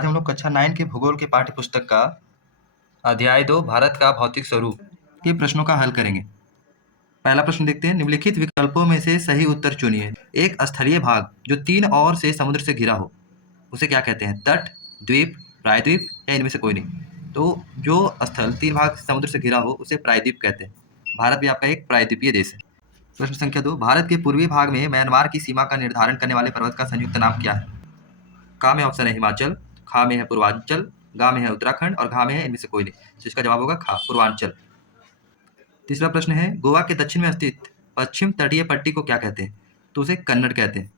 आज हम लोग कक्षा 9 के भूगोल के पाठ्य पुस्तक का अध्याय 2 भारत का भौतिक स्वरूप के प्रश्नों का हल करेंगे। पहला प्रश्न देखते हैं। निम्नलिखित विकल्पों में से सही उत्तर चुनिए। एक स्थलीय भाग जो 3 ओर से समुद्र से घिरा हो उसे क्या कहते हैं? तट, द्वीप, प्रायद्वीप या इनमें से कोई नहीं। तो जो स्थल 3 भाग समुद्र से घिरा हो उसे प्रायद्वीप कहते हैं। भारत भी आपका एक प्रायद्वीपीय देश है। प्रश्न संख्या 2। भारत के पूर्वी भाग में म्यांमार की सीमा का निर्धारण करने वाले पर्वत का संयुक्त नाम क्या है? का में ऑप्शन है हिमाचल, खा में है पूर्वांचल, गा में है उत्तराखंड और घा में है इनमें से कोई नहीं। तो इसका जवाब होगा खा, पूर्वांचल। तीसरा प्रश्न है। गोवा के दक्षिण में स्थित पश्चिम तटीय पट्टी को क्या कहते हैं? तो उसे कन्नड़ कहते हैं।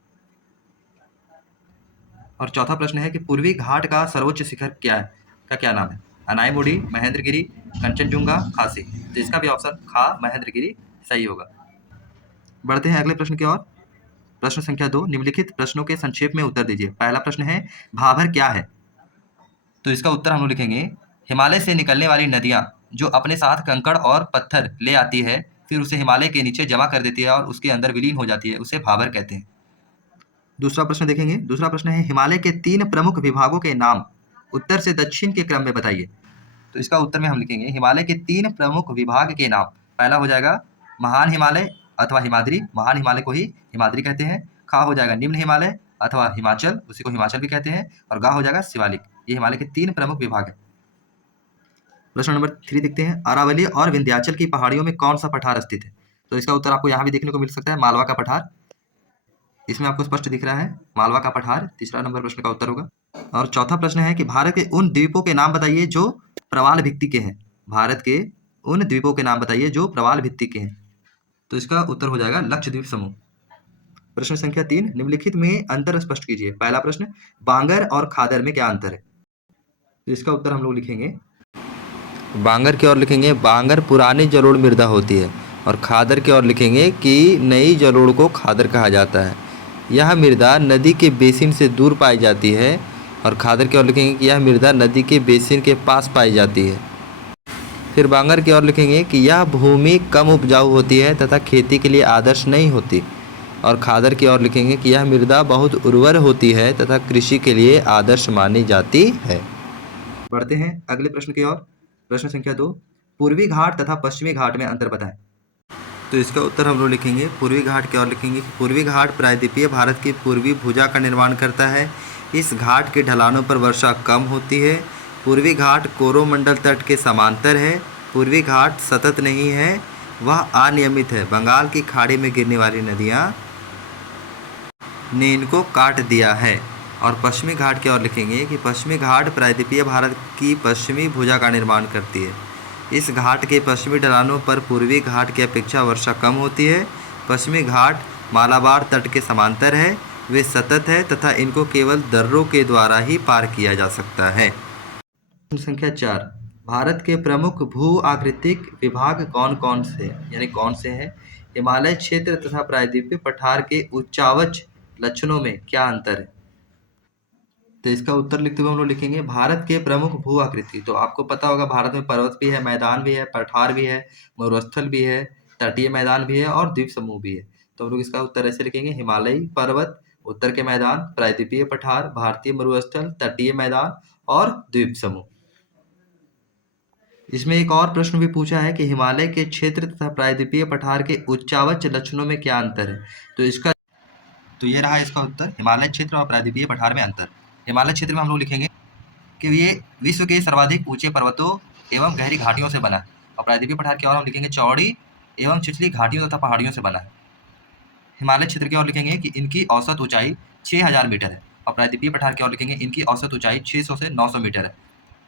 और चौथा प्रश्न है कि पूर्वी घाट का सर्वोच्च शिखर क्या है, का क्या नाम है? अनायमुड़ी, महेंद्रगिरी, कंचनजुंगा, खासी। तो इसका भी ऑप्शन खा, महेंद्रगिरी सही होगा। बढ़ते हैं अगले प्रश्न की ओर। प्रश्न संख्या 2। निम्नलिखित प्रश्नों के संक्षेप में उत्तर दीजिए। पहला प्रश्न है भाभर क्या है? तो इसका उत्तर हम लोग लिखेंगे हिमालय से निकलने वाली नदियां जो अपने साथ कंकड़ और पत्थर ले आती है, फिर उसे हिमालय के नीचे जमा कर देती है और उसके अंदर विलीन हो जाती है, उसे भाबर कहते हैं। दूसरा प्रश्न देखेंगे। दूसरा प्रश्न है हिमालय के 3 प्रमुख विभागों के नाम उत्तर से दक्षिण के क्रम में बताइए। तो इसका उत्तर में हम लिखेंगे हिमालय के 3 प्रमुख विभाग के नाम। पहला हो जाएगा महान हिमालय अथवा हिमाद्री, महान हिमालय को ही हिमाद्री कहते हैं। खा हो जाएगा निम्न हिमालय अथवा हिमाचल, उसी को हिमाचल भी कहते हैं। और गा हो जाएगा शिवालिक। ये हिमालय के 3 प्रमुख विभाग है। प्रश्न नंबर 3 देखते हैं। अरावली और विंध्याचल की पहाड़ियों में कौन सा पठार स्थित है? तो इसका उत्तर आपको यहाँ भी देखने को मिल सकता है, मालवा का पठार। इसमें आपको स्पष्ट दिख रहा है मालवा का पठार। तीसरा नंबर प्रश्न का उत्तर होगा। और चौथा प्रश्न है कि भारत के उन द्वीपों के नाम बताइए जो प्रवाल भित्ति के हैं। भारत के उन द्वीपों के नाम बताइए जो प्रवाल भित्ति के हैं। तो इसका उत्तर हो जाएगा लक्षद्वीप समूह। प्रश्न संख्या 3। निम्नलिखित में अंतर स्पष्ट कीजिए। पहला प्रश्न बांगर और खादर में क्या अंतर है? तो इसका उत्तर हम लोग लिखेंगे बांगर की ओर लिखेंगे बांगर पुरानी जलोढ़ मृदा होती है, और खादर की ओर लिखेंगे कि नई जलोढ़ को खादर कहा जाता है। यह मृदा नदी के बेसिन से दूर पाई जाती है, और खादर की ओर लिखेंगे कि यह मृदा नदी के बेसिन के पास पाई जाती है। फिर बांगर की ओर लिखेंगे कि यह भूमि कम उपजाऊ होती है तथा खेती के लिए आदर्श नहीं होती। और खादर की ओर लिखेंगे कि यह मृदा बहुत उर्वर होती है तथा कृषि के लिए आदर्श मानी जाती है। बढ़ते हैं अगले प्रश्न की ओर। प्रश्न संख्या 2। पूर्वी घाट तथा पश्चिमी घाट में अंतर बताएं। तो इसका उत्तर हम लोग लिखेंगे पूर्वी घाट की ओर लिखेंगे कि पूर्वी घाट प्रायद्वीपीय भारत की पूर्वी भुजा का निर्माण करता है। इस घाट के ढलानों पर वर्षा कम होती है। पूर्वी घाट कोरोमंडल तट के समांतर है। पूर्वी घाट सतत नहीं है, वह अनियमित है। बंगाल की खाड़ी में गिरने वाली नदियाँ ने इनको काट दिया है। और पश्चिमी घाट की ओर लिखेंगे कि पश्चिमी घाट प्रायद्वीपीय भारत की पश्चिमी भुजा का निर्माण करती है। इस घाट के पश्चिमी ढलानों पर पूर्वी घाट की अपेक्षा वर्षा कम होती है। पश्चिमी घाट मालाबार तट के समांतर है, वे सतत है तथा इनको केवल दर्रों के द्वारा ही पार किया जा सकता है। संख्या 4। भारत के प्रमुख भू आकृतिक विभाग कौन कौन से यानी कौन से हैं? हिमालय क्षेत्र तथा प्रायद्वीपीय पठार के उच्चावच लक्षणों में क्या अंतर है? तो इसका उत्तर लिखते हुए हम लोग लिखेंगे भारत के प्रमुख भू आकृति। तो आपको पता होगा भारत में पर्वत भी है, मैदान भी है, पठार भी है, मरुस्थल भी है, तटीय मैदान भी है और द्वीप समूह भी है। तो हम लोग इसका उत्तर ऐसे लिखेंगे हिमालयी पर्वत, उत्तर के मैदान, प्रायद्वीपीय पठार, भारतीय मरुस्थल, तटीय मैदान और द्वीप समूह। इसमें एक और प्रश्न भी पूछा है कि हिमालय के क्षेत्र तथा प्रायद्वीपीय पठार के उच्चावच लक्षणों में क्या अंतर है? तो ये रहा इसका उत्तर, हिमालय क्षेत्र और प्रायद्वीपीय पठार में अंतर। हिमालय क्षेत्र में हम लोग लिखेंगे कि ये विश्व के सर्वाधिक ऊंचे पर्वतों एवं गहरी घाटियों से बना है। और प्रायद्वीपीय पठार की ओर हम लिखेंगे चौड़ी एवं छिछली घाटियों तथा पहाड़ियों से बना है। हिमालय क्षेत्र की ओर लिखेंगे कि इनकी औसत ऊंचाई 6000 मीटर है। और प्रायद्वीपीय पठार की ओर लिखेंगे इनकी औसत ऊंचाई 600 से 900 मीटर है।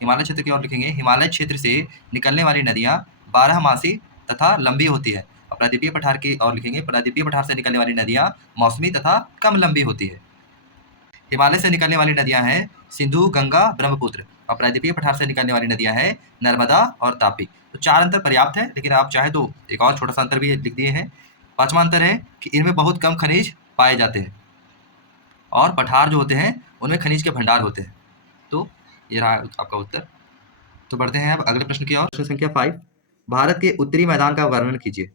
हिमालय क्षेत्र की ओर लिखेंगे हिमालय क्षेत्र से निकलने वाली नदियाँ 12मासी तथा लंबी होती है। और प्रायद्वीपीय पठार की ओर लिखेंगे प्रायद्वीपीय पठार से निकलने वाली नदियाँ मौसमी तथा कम लंबी होती है। हिमालय से निकलने वाली नदियां हैं सिंधु, गंगा, ब्रह्मपुत्र। और प्रायद्वीपीय पठार से निकलने वाली नदियां हैं नर्मदा और तापी। तो 4 अंतर पर्याप्त है, लेकिन आप चाहे तो एक और छोटा सा अंतर भी लिख दिए हैं। 5वां अंतर है कि इनमें बहुत कम खनिज पाए जाते हैं और पठार जो होते हैं उनमें खनिज के भंडार होते हैं। तो ये रहा आपका उत्तर। तो बढ़ते हैं अब अगले प्रश्न की ओर। प्रश्न संख्या 5। भारत के उत्तरी मैदान का वर्णन कीजिए।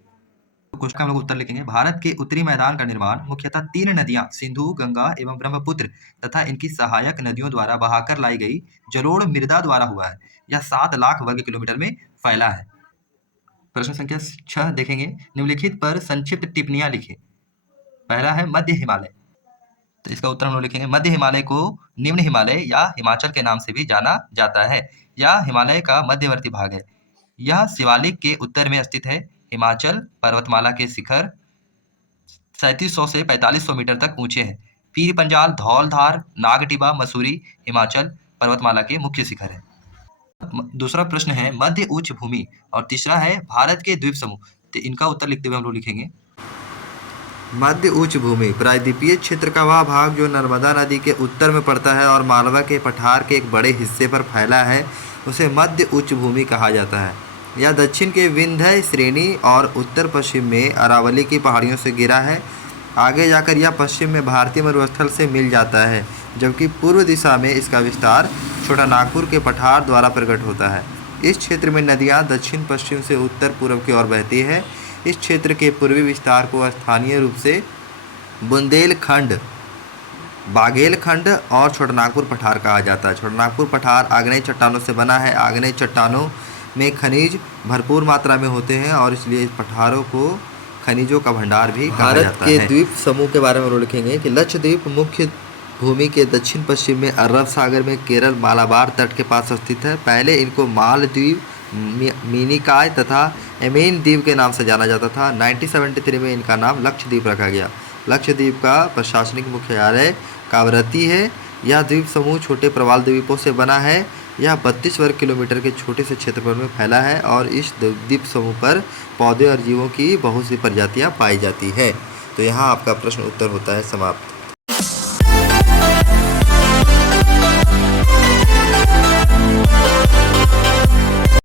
क्वेश्चन का हम लोग उत्तर लिखेंगे। भारत के उत्तरी मैदान का निर्माण मुख्यतः 3 नदियां सिंधु, गंगा एवं ब्रह्मपुत्र तथा इनकी सहायक नदियों द्वारा बहाकर लाई गई जलोढ़ मृदा द्वारा हुआ है। यह 7 लाख वर्ग किलोमीटर में फैला है। प्रश्न संख्या 6 देखेंगे। निम्नलिखित पर संक्षिप्त टिप्पणियां लिखें। पहला है मध्य हिमालय, तो इसका उत्तर हम लोग लिखेंगे मध्य हिमालय को निम्न हिमालय या हिमाचल के नाम से भी जाना जाता है। यह हिमालय का मध्यवर्ती भाग है। यह शिवालिक के उत्तर में स्थित है। हिमाचल पर्वतमाला के शिखर 3700 से 4500 मीटर तक ऊंचे हैं। पीर पंजाल, धौलधार, नागटिबा, मसूरी हिमाचल पर्वतमाला के मुख्य शिखर है। दूसरा प्रश्न है मध्य उच्च भूमि और तीसरा है भारत के द्वीप समूह। तो इनका उत्तर लिखते हुए हम लोग लिखेंगे। मध्य उच्च भूमि प्रायद्वीपीय क्षेत्र का वह भाग जो नर्मदा नदी के उत्तर में पड़ता है और मालवा के पठार के एक बड़े हिस्से पर फैला है, उसे मध्य उच्च भूमि कहा जाता है। यह दक्षिण के विंध्य श्रेणी और उत्तर पश्चिम में अरावली की पहाड़ियों से घिरा है। आगे जाकर यह पश्चिम में भारतीय मरुस्थल से मिल जाता है, जबकि पूर्व दिशा में इसका विस्तार छोटा नागपुर के पठार द्वारा प्रकट होता है। इस क्षेत्र में नदियाँ दक्षिण पश्चिम से उत्तर पूर्व की ओर बहती है। इस क्षेत्र के पूर्वी विस्तार को स्थानीय रूप से बुंदेलखंड, बाघेलखंड और छोटानागपुर पठार कहा जाता है। छोटानागपुर पठार आग्नेय चट्टानों से बना है। आग्नेय चट्टानों में खनिज भरपूर मात्रा में होते हैं और इसलिए इस पठारों को खनिजों का भंडार भी कहा जाता है। भारत के द्वीप समूह के बारे में लिखेंगे कि लक्षद्वीप मुख्य भूमि के दक्षिण पश्चिम में अरब सागर में केरल मालाबार तट के पास स्थित है। पहले इनको मालदीव, मिनिकॉय तथा एमेन द्वीप के नाम से जाना जाता था। 1973 में इनका नाम लक्षद्वीप रखा गया। लक्षद्वीप का प्रशासनिक मुख्यालय कावरत्ती है। यह द्वीप समूह छोटे प्रवाल द्वीपों से बना है। यह 32 वर्ग किलोमीटर के छोटे से क्षेत्रफल में फैला है और इस द्वीप समूह पर पौधे और जीवों की बहुत सी प्रजातियां पाई जाती है। तो यहाँ आपका प्रश्न उत्तर होता है समाप्त।